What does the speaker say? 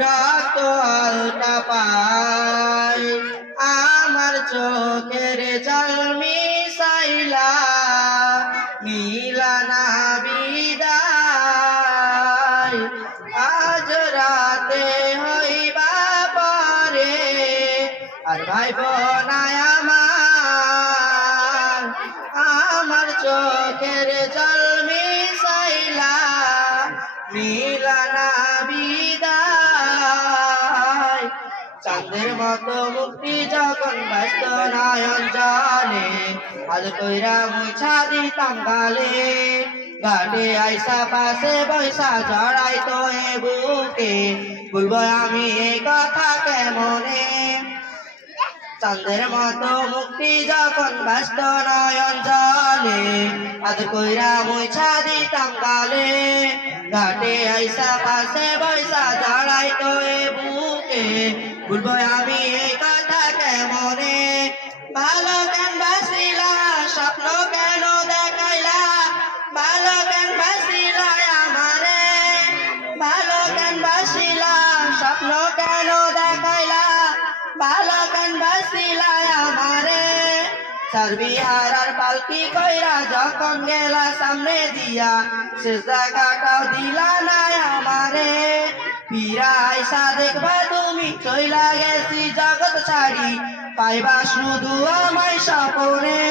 রক্ত আলতা পায় আমার চোখের জল মিশাইলা মিলানা বিদায় আজ রাতে হইবা পরে আর ভাই বোনায় আমার চোখের জল মিশাইলা মিলানা বিদায় চাঁদের মতো মুক্তি যখন ব্যস্ত নয়ন জলে আজ কইরা মুছা দিতাম গালে ঘাটে আইসা পাশে বৈশা জড়াই তো এ বুকে বলবো আমি এই কথা কেমনে চাঁদের মতো মুক্তি যখন ব্যস্ত নয়ন জলে আজ কইরা মুছা দিতাম গালে ঘাটে আইসা পাশে বৈশা জড়াই তো এ বুকে বলবো আমি এই কথা কেমনে ভালো কেন বাসিলা স্বপ্ন কেন দেখাইলা ভালো কেন বাসিলা আমারে ভালো কেন বাসিলা স্বপ্ন কেন দেখাইলা ভালো কেন বাসিলা আমারে সারবিহার আর পালকি কইরা যখন গেলা সামনে দিয়া শেষ জায়গাটাও দিলা না আমারে ফিরা আইসা দেখবা তুমি চইলা গেছি জগৎ ছাড়ি পাইবা শুধু আমায় স্বপনে।